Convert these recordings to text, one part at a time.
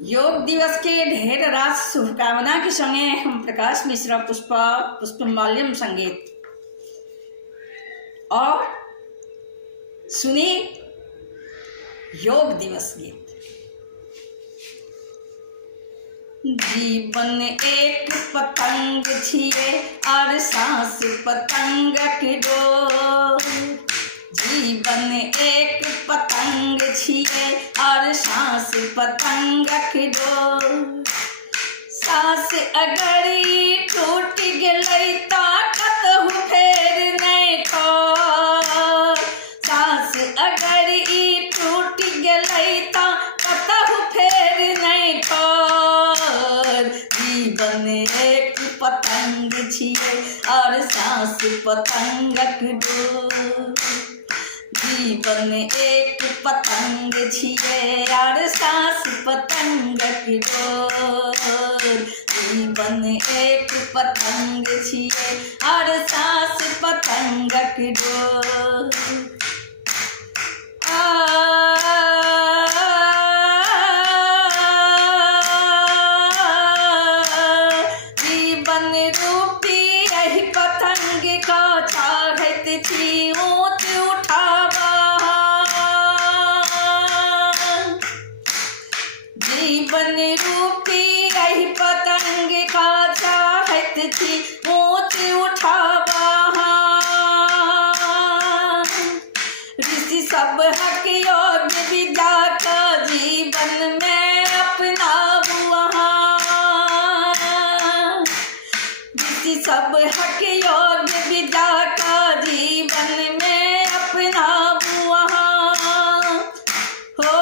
योग दिवस के ढेर रास शुभकामना के संगे हम प्रकाश मिश्रा पुष्पमाल्यम संगीत और सुनी योग दिवस गीत। जीवन एक पतंग छिए और सांस पतंगक डोर। जीवन एक पतंग छिए और सांस पतंगक डोर। सांस अगरी टूट गेलै ता कतहु फेर नहि ठोर। सांस अगरी टूट गेलै ता कतहु फेर नहि ठोर। जीवन एक पतंग छिए और सांस पतंगक डोर। जीवन एक पतंग छिए और सांस पतंगक डोर। जीवन एक पतंग छिए और सांस पतंगक डोर। जीवन रूपी एहि पतंग का चाहैत छी ऊँच उठावा। जीवन रूपी एहि पतंग का चाहैत छी ऊँच उठावा। ऋषि सब हक योग विद्या का जीवन में अपनाबू अहाँ। ऋषि सब हक योग विद्या का जीवन में अपनाबू अहाँ। हो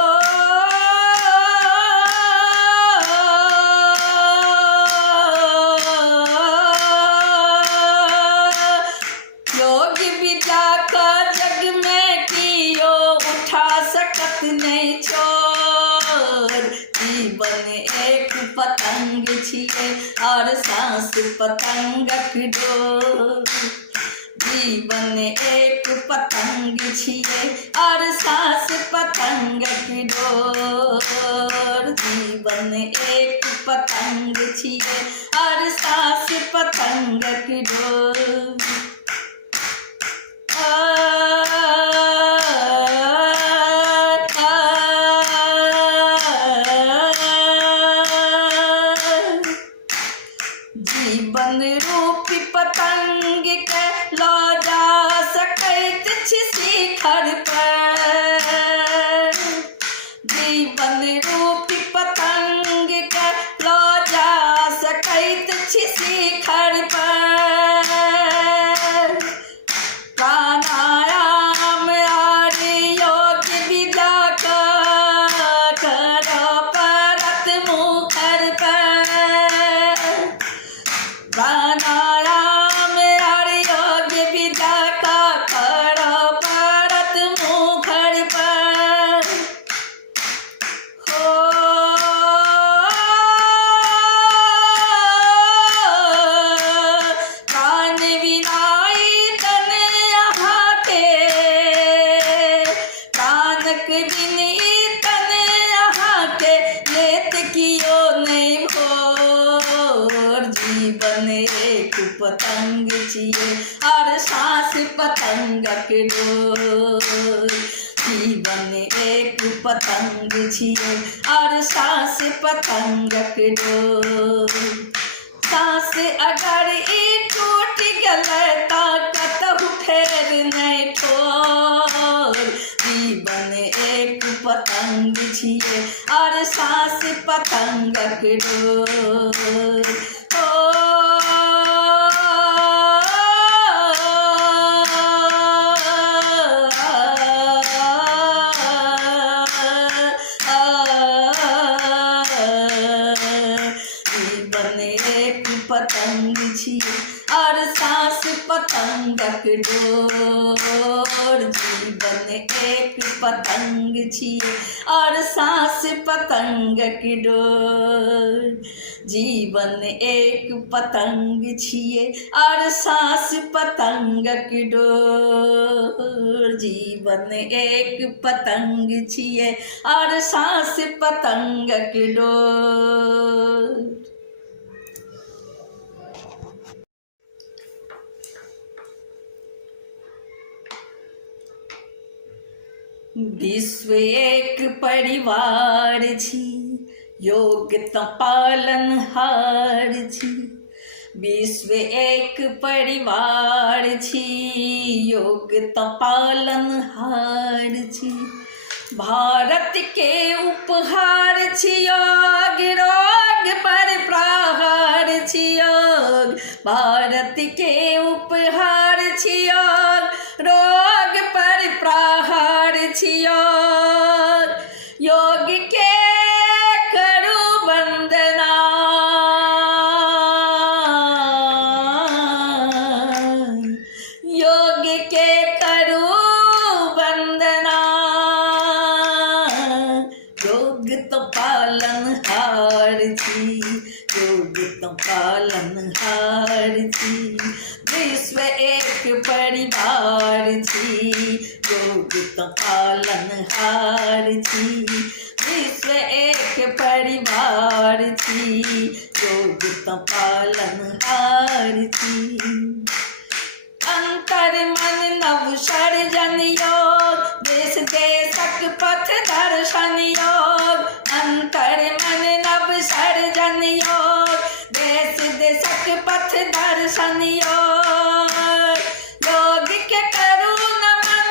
योग विद्या का जग में कियो उठा सकत नहीं छोर। जीवन एक पतंग छिए और सांस पतंगक डोर। जीवन एक पतंग छिए और सांस पतंगक डोर। जीवन एक पतंग छिए और सांस पतंगक डोर। जीवन रूपी पतंग के लऽ जा सकैत छी शिखर पर। जीवन रूपी पतंग के लऽ जा सकैत छी शिखर पर। प्राणायाम और योग विद्या का करऽ पड़त मुखर पर। प्राणायाम और योग विद्या का करऽ पड़त मुखर पर। हो कान बिनाई तन अहाँके। कानक बिनी तन अहाँके लेत कियो नहि भोर। जीवन एक पतंग छिए और सांस पतंगक डोर। जीवन एक पतंग छिए और सांस पतंगक डोर। सांस अगर ई टूट गेलै ता कतहु फेर नहि ठोर। जीवन एक पतंग छिए और सांस पतंगक डोर। जीवन एक पतंग छिए और सांस पतंगक डोर। जीवन एक पतंग छिए और सांस पतंगक डोर। जीवन एक पतंग छिए और सांस पतंगक डोर। जीवन एक पतंग छिए और सांस पतंगक डोर। विश्व एक परिवार छी, योग्यता पालनहार छी। विश्व एक परिवार छी, योग्यता पालनहार छी। भारत के उपहार छियोग, रोग पर प्रहार छियोग। भारत के उपहार छियोग, रोग पर प्रहार छियोग। योग के करू वंदना, योग के करू वंदना। योग तो पालनहार छी, योग तो पालनहार छी। विश्व एक परिवार छी, योग तो पालनहार छी। विश्व एक परिवार छी, योग तो पालनहार छी। अंतर मन नव सर्जन योग, देश देशक पथ दर्शन योग। अंतर मन नव सर्जन योग, देश देशक पथ दर्शन योग। योग के करू नमन,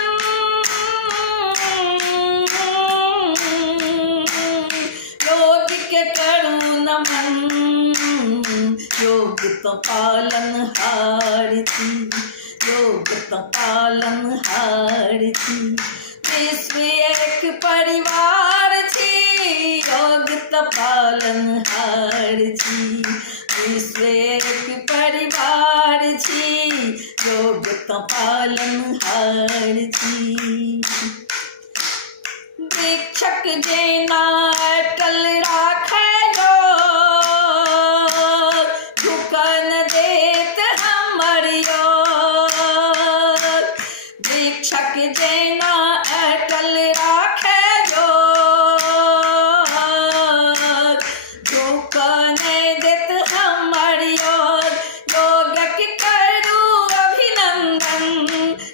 योग के करू नमन। योग तो पालनहार छी, योग तो पालनहार छी। विश्व एक परिवार छी, योग तो पालनहार छी। विश्व एक परिवार छी, योग तो पालनहार छी। दीक्षक जेना अटल राखे योग, झुकन देत हमर योग। दीक्षक जेना अटल राखे योग, झुकन देत हमर योग। योगक करू अभिनंदन,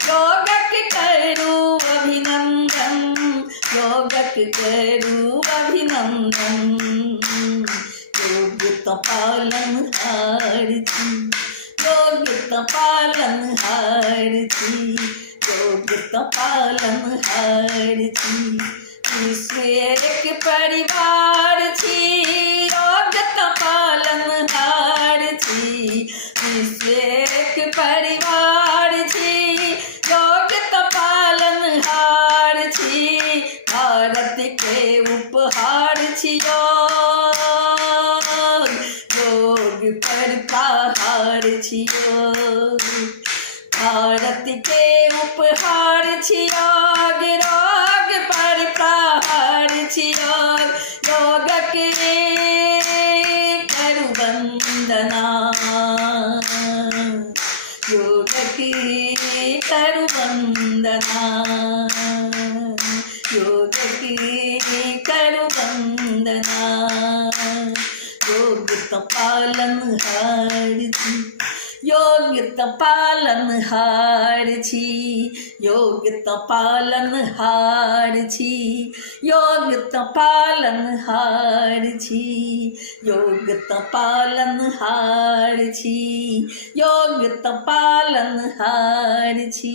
योगक करू अभिनंदन। योगक करू अभिनंदन। योग तो पालनहार छी, योग तो पालनहार छी। योग तो पालनहार छी। विश्व एक परिवार छी, योग तो पालनहार छी। विश्व एक परिवार छी, योग तो पालनहार छी। भारत के उपहार छियोग, योग पर प्रहार छियोग। भारत के उपहार छियोग, रोग पर प्रहार छियोग। योग के करू वंदना, योग के करू वंदना। योग की करू वंदना। योग तो पालनहार छी, योग तो पालनहार छी। योग तो पालनहार छी, योग तो पालनहार छी। योग तो पालनहार छी, योग तो पालनहार छी।